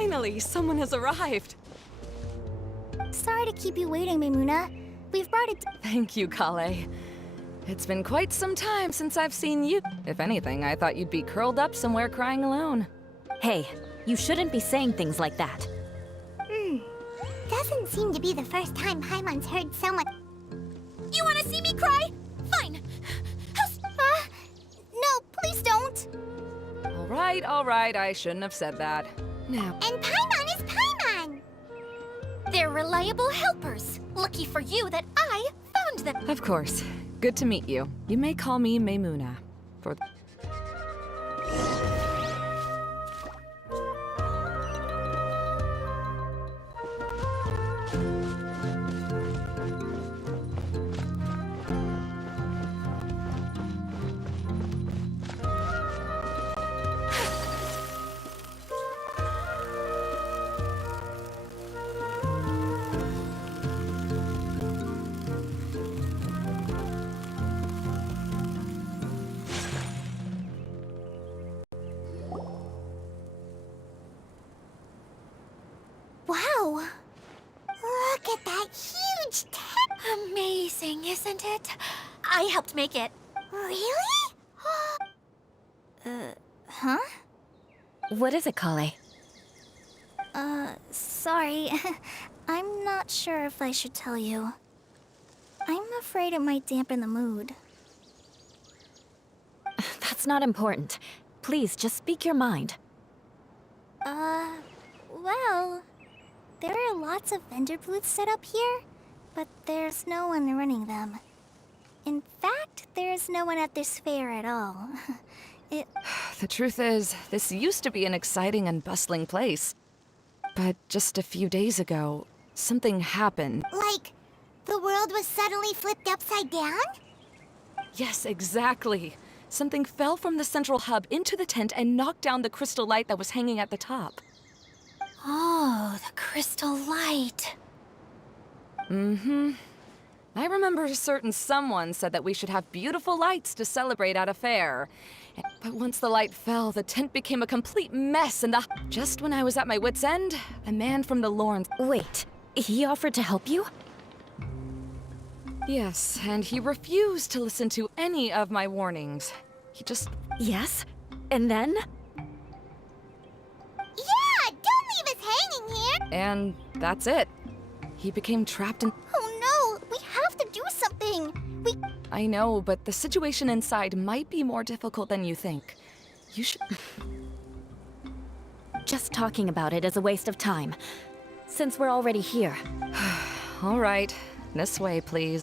Finally, someone has arrived. Sorry to keep you waiting, Maimuna. We've brought it. Thank you, Kale. It's been quite some time since I've seen you. If anything, I thought you'd be curled up somewhere crying alone. Hey, you shouldn't be saying things like that. Doesn't seem to be the first time Paimon's heard someone. You wanna see me cry? Fine. No, please don't. All right, I shouldn't have said that. Now, And Paimon is Paimon. They're reliable helpers. Lucky for you that I found them. of course, good to meet you. You may call me Maimuna. For Wow. Look at that huge tent. Amazing, isn't it? I helped make it. Really? Huh? What is it, Kale? Sorry. I'm not sure if I should tell you. I'm afraid it might dampen the mood. That's not important. Please, just speak your mind. Well, there are lots of vendor booths set up here, but there's no one running them. In fact, there's no one at this fair at all. the truth is, this used to be an exciting and bustling place. But just a few days ago, something happened. Like, the world was suddenly flipped upside down? Yes, exactly. Something fell from the central hub into the tent and knocked down the crystal light that was hanging at the top. Oh, the crystal light. Mm-hmm. I remember a certain someone said that we should have beautiful lights to celebrate at a fair. But once the light fell, the tent became a complete mess and just when I was at my wit's end, a man from the Lorns... Wait, he offered to help you? Yes, and he refused to listen to any of my warnings. He just... Yes? And then? Yeah, don't leave us hanging here! And that's it. He became trapped in... Oh no, we have to do something! I know, but the situation inside might be more difficult than you think. You should... Just talking about it is a waste of time. Since we're already here. All right. This way, please.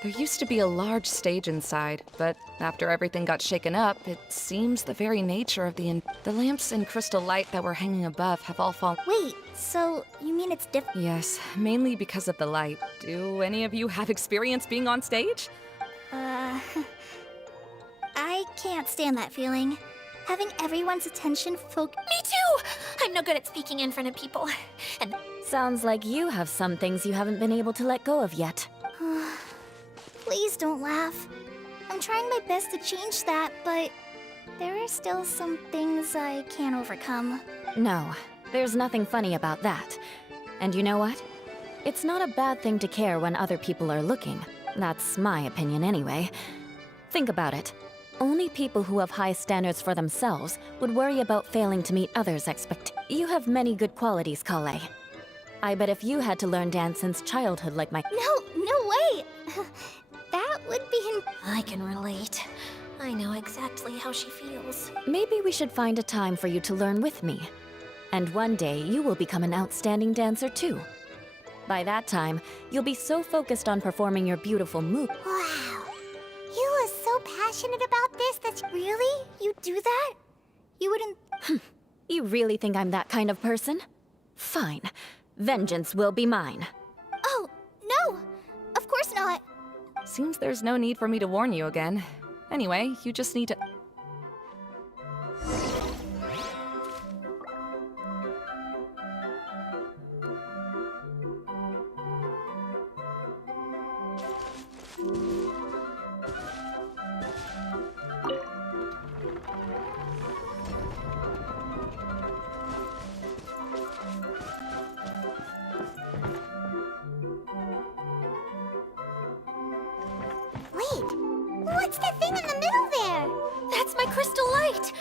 There used to be a large stage inside, but after everything got shaken up, it seems the very nature of the lamps and crystal light that were hanging above have all fallen. Wait, so you mean it's different? Yes, mainly because of the light. Do any of you have experience being on stage? I can't stand that feeling. Having everyone's attention focused. Me too! I'm no good at speaking in front of people. And Sounds like you have some things you haven't been able to let go of yet. Please don't laugh. I'm trying my best to change that, but there are still some things I can't overcome. No, there's nothing funny about that. And you know what? It's not a bad thing to care when other people are looking. That's my opinion anyway. Think about it. Only people who have high standards for themselves would worry about failing to meet others' expectations. You have many good qualities, Kale. I bet if you had to learn dance since childhood like my— No way! That would be I can relate. I know exactly how she feels. Maybe we should find a time for you to learn with me. And one day, you will become an outstanding dancer too. By that time, you'll be so focused on performing your beautiful move. Wow. You are so passionate about this that really? You do that? You wouldn't... You really think I'm that kind of person? Fine. Vengeance will be mine. Oh, no! Of course not. Seems there's no need for me to warn you again. Anyway, you just need to... Wait, what's that thing in the middle there? That's my crystal light!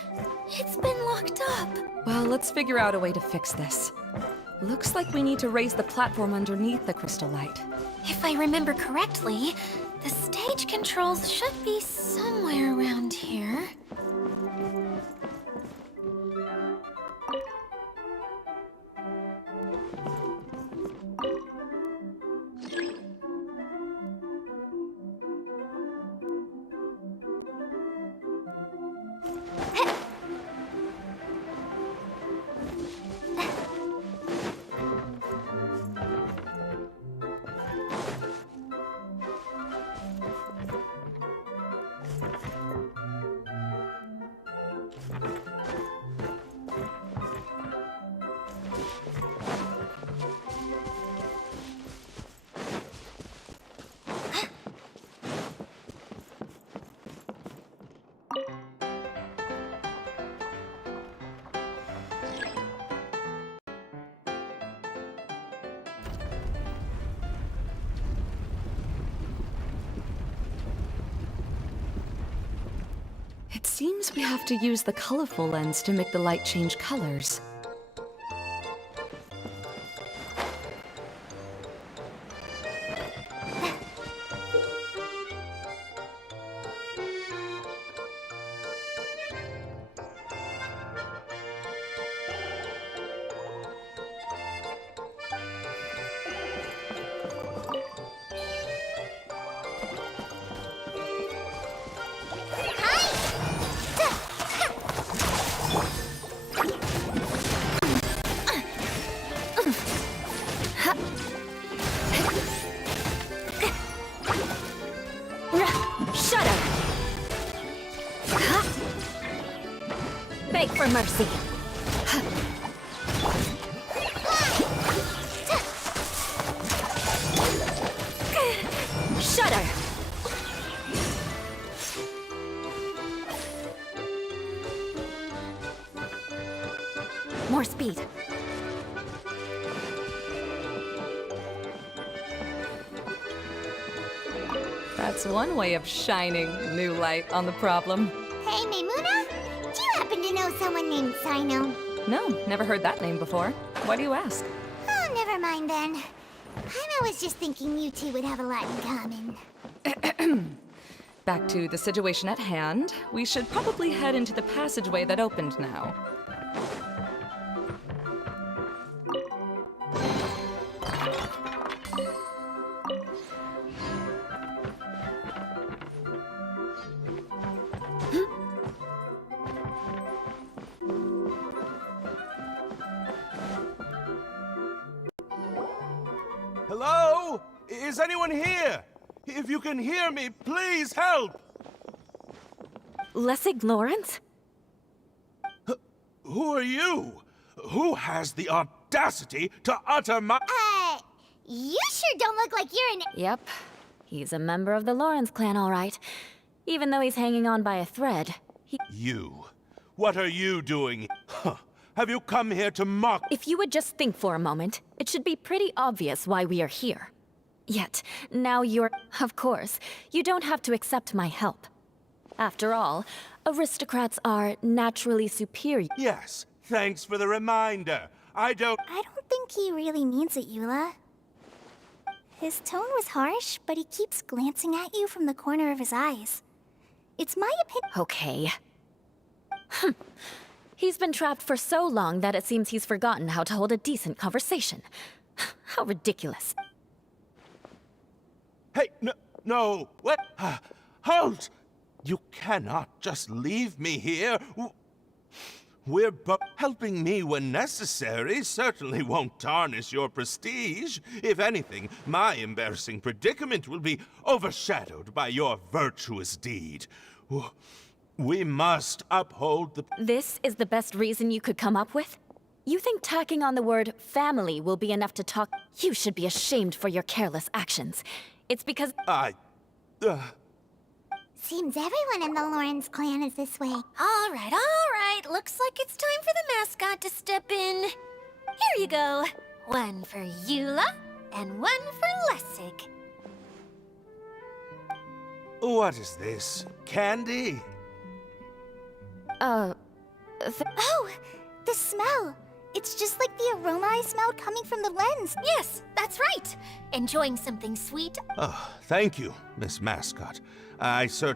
It's been locked up. Well, let's figure out a way to fix this. Looks like we need to raise the platform underneath the crystal light. If I remember correctly, the stage controls should be somewhere around here. It seems we have to use the colorful lens to make the light change colors. Shudder! Beg for mercy. Shudder! More speed. That's one way of shining new light on the problem. Hey, Maymuna? Do you happen to know someone named Sino? No, never heard that name before. Why do you ask? Oh, never mind then. I was just thinking you two would have a lot in common. Back to the situation at hand. We should probably head into the passageway that opened now. Hello? Is anyone here? If you can hear me, please help! Lessig Lawrence? Who are you? Who has the audacity to utter my— You sure don't look like you're an... Yep. He's a member of the Lawrence clan, all right. Even though he's hanging on by a thread, You. What are you doing? Huh. Have you come here to mock— If you would just think for a moment, it should be pretty obvious why we are here. Yet, now you're... Of course, you don't have to accept my help. After all, aristocrats are naturally superior. Yes, thanks for the reminder. I don't— I don't think he really means it, Eula. His tone was harsh, but he keeps glancing at you from the corner of his eyes. It's my opinion... Okay. He's been trapped for so long that it seems he's forgotten how to hold a decent conversation. How ridiculous. Hey, no, no, what? Halt! You cannot just leave me here. We're both helping me when necessary certainly won't tarnish your prestige. If anything, my embarrassing predicament will be overshadowed by your virtuous deed. We must uphold the... This is the best reason you could come up with? You think tacking on the word family will be enough to talk? You should be ashamed for your careless actions. It's because... Seems everyone in the Lawrence clan is this way. All right. Looks like it's time for the mascot to step in. Here you go. One for Eula, and one for Lessig. What is this? Candy? Oh, the smell. It's just like the aroma I smelled coming from the lens. Yes, that's right. Enjoying something sweet? Oh, thank you, Miss Mascot. I So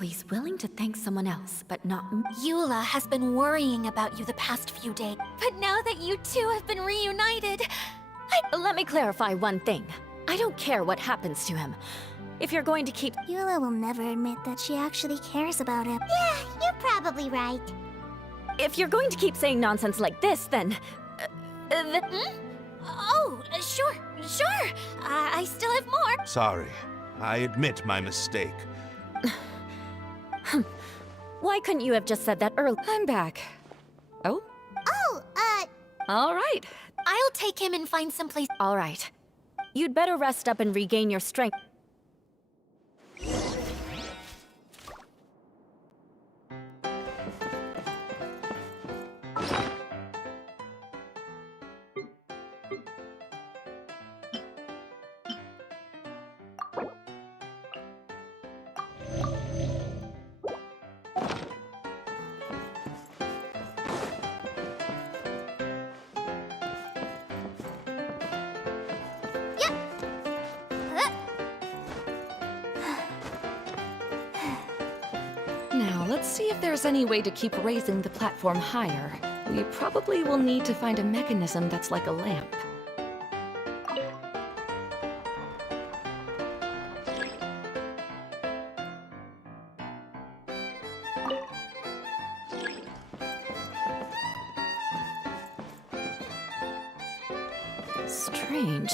he's willing to thank someone else, but not... Eula has been worrying about you the past few days. But now that you two have been reunited, Let me clarify one thing. I don't care what happens to him. If you're going to keep... Eula will never admit that she actually cares about him. Yeah, you're probably right. If you're going to keep saying nonsense like this, then... Oh, sure. I still have more. Sorry. I admit my mistake. Why couldn't you have just said that earlier? I'm back. Oh? Oh, All right. I'll take him and find someplace. All right. You'd better rest up and regain your strength. Now, let's see if there's any way to keep raising the platform higher. We probably will need to find a mechanism that's like a lamp. Strange.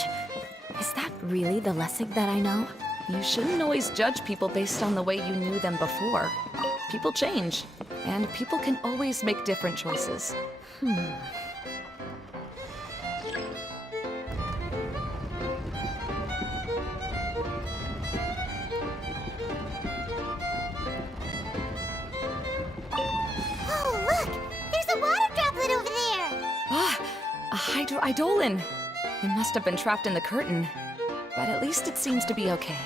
Is that really the Lessig that I know? You shouldn't always judge people based on the way you knew them before. People change, and people can always make different choices. oh, look! There's a water droplet over there! Ah, a hydroidolin. It must have been trapped in the curtain, but at least it seems to be okay.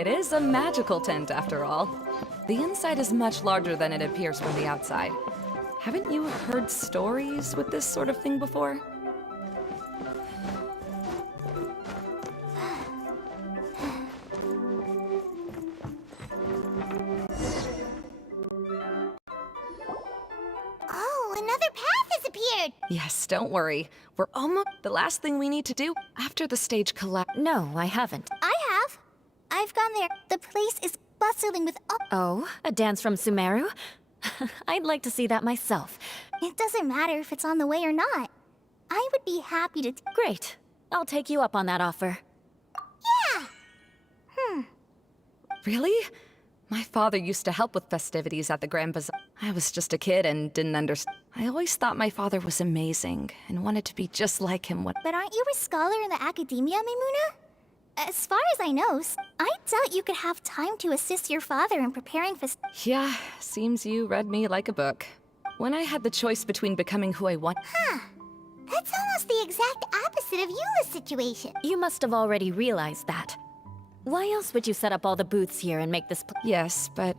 It is a magical tent, after all. The inside is much larger than it appears from the outside. Haven't you heard stories with this sort of thing before? Oh, another path has appeared! Yes, don't worry. We're almost... The last thing we need to do after the stage collapse... No, I haven't. I have. I've gone there. The place is bustling with Oh, a dance from Sumeru? I'd like to see that myself. It doesn't matter if it's on the way or not. I would be happy to... Great. I'll take you up on that offer. Yeah! Really? My father used to help with festivities at the Grand Bazaar. I was just a kid and didn't understand. I always thought my father was amazing and wanted to be just like him when... But aren't you a scholar in the academia, Maimuna? As far as I know, I doubt you could have time to assist your father in preparing for... Yeah, seems you read me like a book. When I had the choice between becoming who I want... That's almost the exact opposite of Eula's situation. You must have already realized that. Why else would you set up all the booths here and make this Yes, but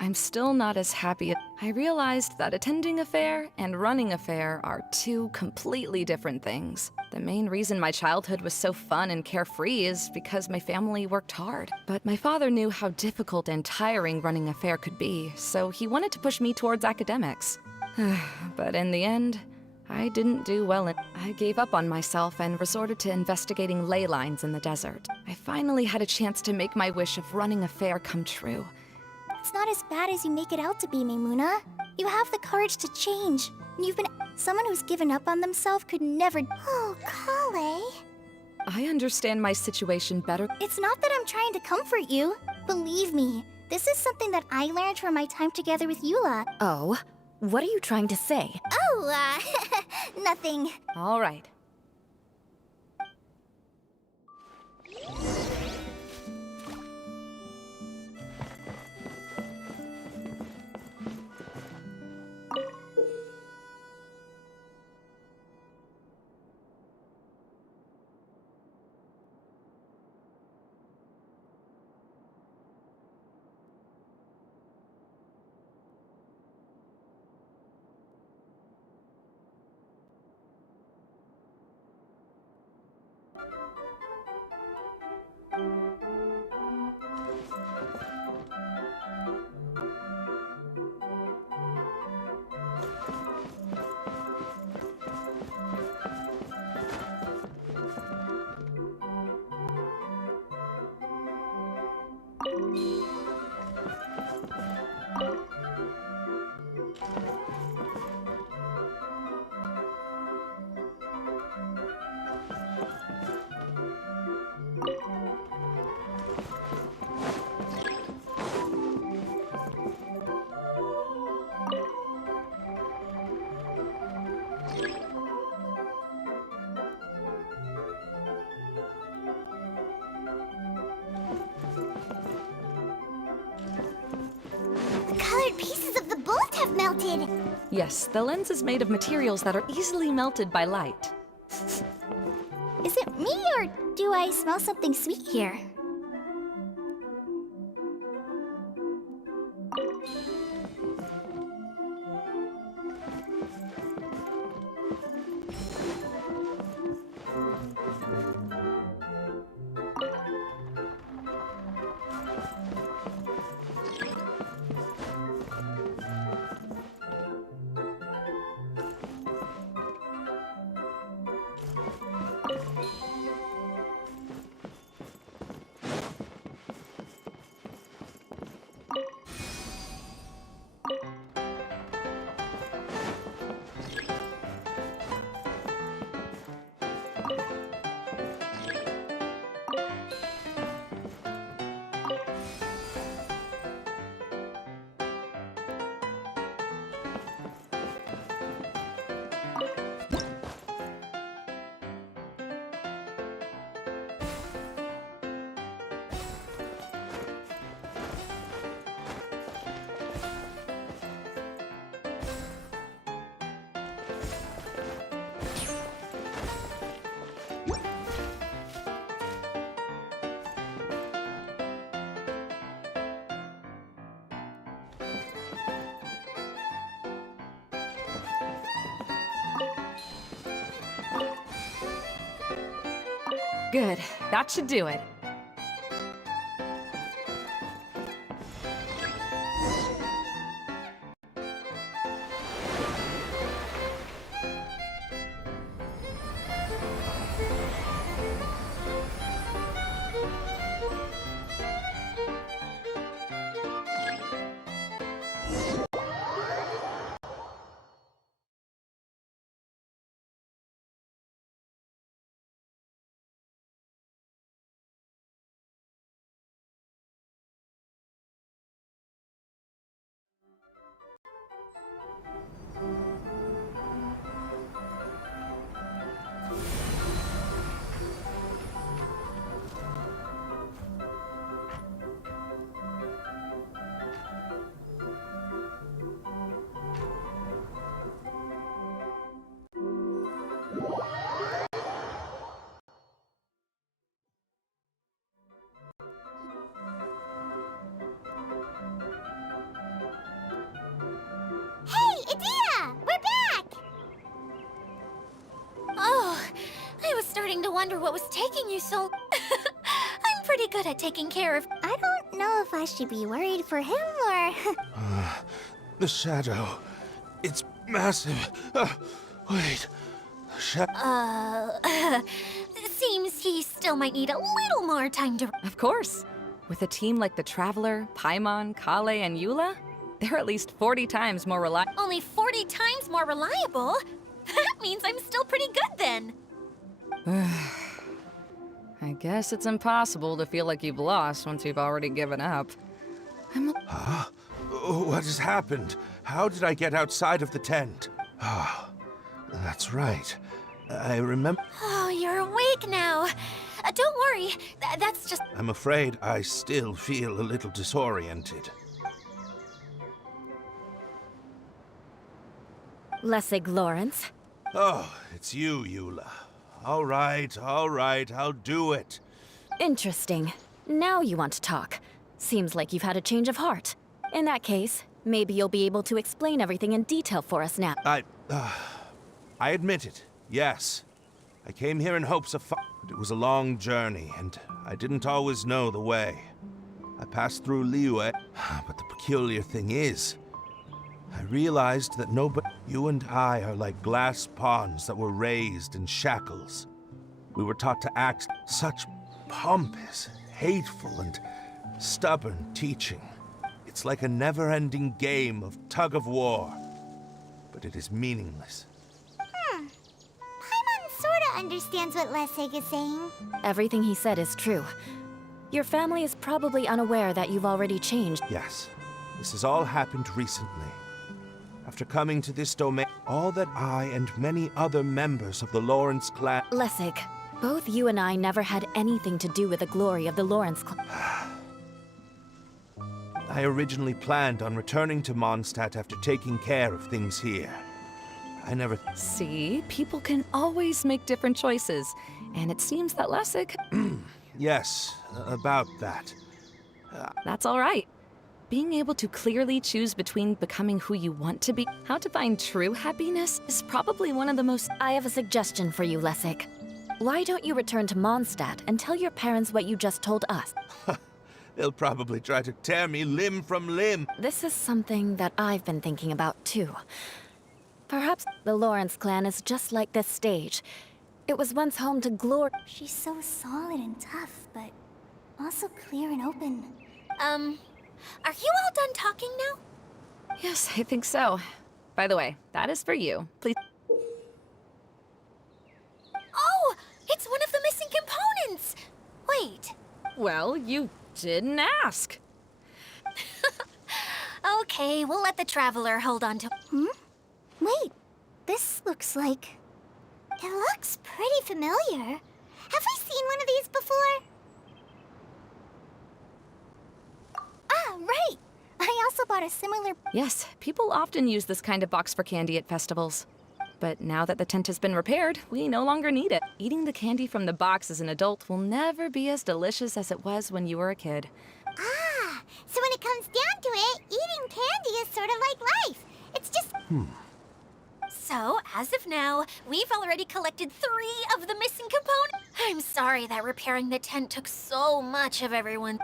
I'm still not as happy. I realized that attending a fair and running a fair are two completely different things. The main reason my childhood was so fun and carefree is because my family worked hard. But my father knew how difficult and tiring running a fair could be, so he wanted to push me towards academics. But in the end, I didn't do well. I gave up on myself and resorted to investigating ley lines in the desert. I finally had a chance to make my wish of running a fair come true. It's not as bad as you make it out to be, Maimuna. You have the courage to change. And you've been... Someone who's given up on themselves could never... Oh, Kale. I understand my situation better. It's not that I'm trying to comfort you. Believe me, this is something that I learned from my time together with Eula. Oh? What are you trying to say? Oh, nothing. All right. Pieces of the bullet have melted. Yes, the lens is made of materials that are easily melted by light. Is it me, or do I smell something sweet here? Good. That should do it. Hey, Adina! We're back! Oh, I was starting to wonder what was taking you so... I'm pretty good at taking care of... I don't know if I should be worried for him or... The shadow. It's massive. Wait. The shadow. Seems he still might need a little more time to... Of course. With a team like the Traveler, Paimon, Kale, and Eula, they're at least 40 times more reliable. Only 40 times more reliable? That means I'm still pretty good then. I guess it's impossible to feel like you've lost once you've already given up. What has happened? How did I get outside of the tent? Ah, that's right. I remember... Oh, you're awake now. Don't worry, that's just... I'm afraid I still feel a little disoriented. Lessig Lawrence. Oh, it's you, Eula. All right, I'll do it. Interesting. Now you want to talk. Seems like you've had a change of heart. In that case, maybe you'll be able to explain everything in detail for us now. I admit it, yes. I came here in hopes of but it was a long journey, and I didn't always know the way. I passed through Liyue, but the peculiar thing is, I realized that you and I are like glass pawns that were raised in shackles. We were taught to act such pompous, hateful, and stubborn teaching. It's like a never-ending game of tug-of-war, but it is meaningless. Paimon sorta understands what Lessig is saying. Everything he said is true. Your family is probably unaware that you've already changed. Yes, this has all happened recently. After coming to this domain, all that I and many other members of the Lawrence clan... Lessig, both you and I never had anything to do with the glory of the Lawrence clan. I originally planned on returning to Mondstadt after taking care of things here. I never... See, people can always make different choices, and it seems that Lessig... Yes, about that. That's all right. Being able to clearly choose between becoming who you want to be, how to find true happiness, is probably one of the most... I have a suggestion for you, Lessig. Why don't you return to Mondstadt and tell your parents what you just told us? They'll probably try to tear me limb from limb. This is something that I've been thinking about, too. Perhaps the Lawrence clan is just like this stage. It was once home to glory. She's so solid and tough, but also clear and open. Are you all done talking now? Yes, I think so. By the way, that is for you. Please... Oh, it's one of the missing components! Wait. Well, you didn't ask. Okay, we'll let the Traveler hold on to... Wait, this looks like... It looks pretty familiar. Have we seen one of these before? Ah, right! I also bought a similar... Yes, people often use this kind of box for candy at festivals. But now that the tent has been repaired, we no longer need it. Eating the candy from the box as an adult will never be as delicious as it was when you were a kid. Ah, so when it comes down to it, eating candy is sort of like life. It's just... So, as of now, we've already collected 3 of the missing components. I'm sorry that repairing the tent took so much of everyone.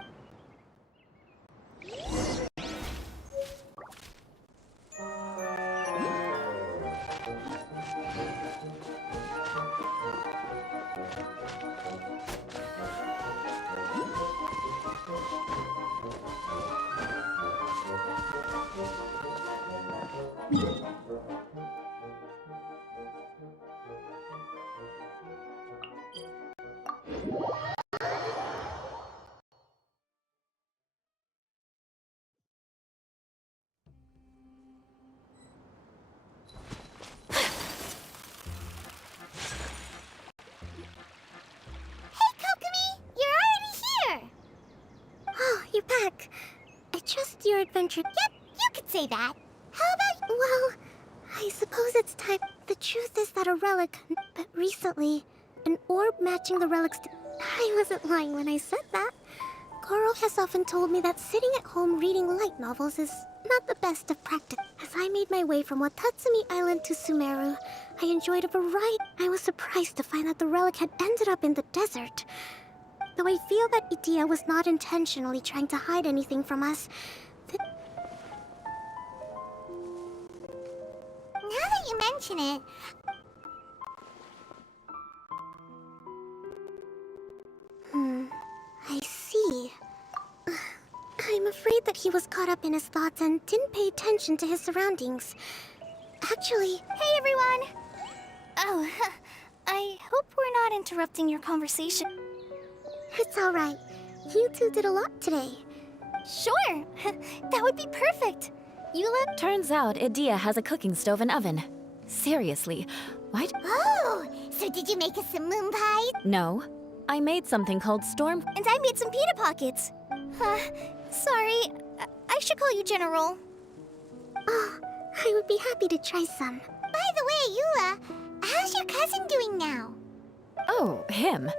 Hey, Kokomi! You're already here! Oh, you're back. I trust your adventure. Yep, you could say that. How about... Well, I suppose it's time. The truth is that a relic... But recently, an orb matching the relic's... I wasn't lying when I said that. Goro has often told me that sitting at home reading light novels is not the best of practice. As I made my way from Watatsumi Island to Sumeru, I enjoyed a variety. I was surprised to find that the relic had ended up in the desert. Though I feel that Idia was not intentionally trying to hide anything from us. Now that you mention it... I see. I'm afraid that he was caught up in his thoughts and didn't pay attention to his surroundings. Actually... Hey, everyone! Oh, I hope we're not interrupting your conversation. It's alright. You two did a lot today. Sure! That would be perfect! Eula... Turns out Idia has a cooking stove and oven. Seriously, why Oh! So did you make us some moon pies? No. I made something called Storm... And I made some pita pockets. Sorry. I should call you General. Oh, I would be happy to try some. By the way, Eula, how's your cousin doing now? Oh, him.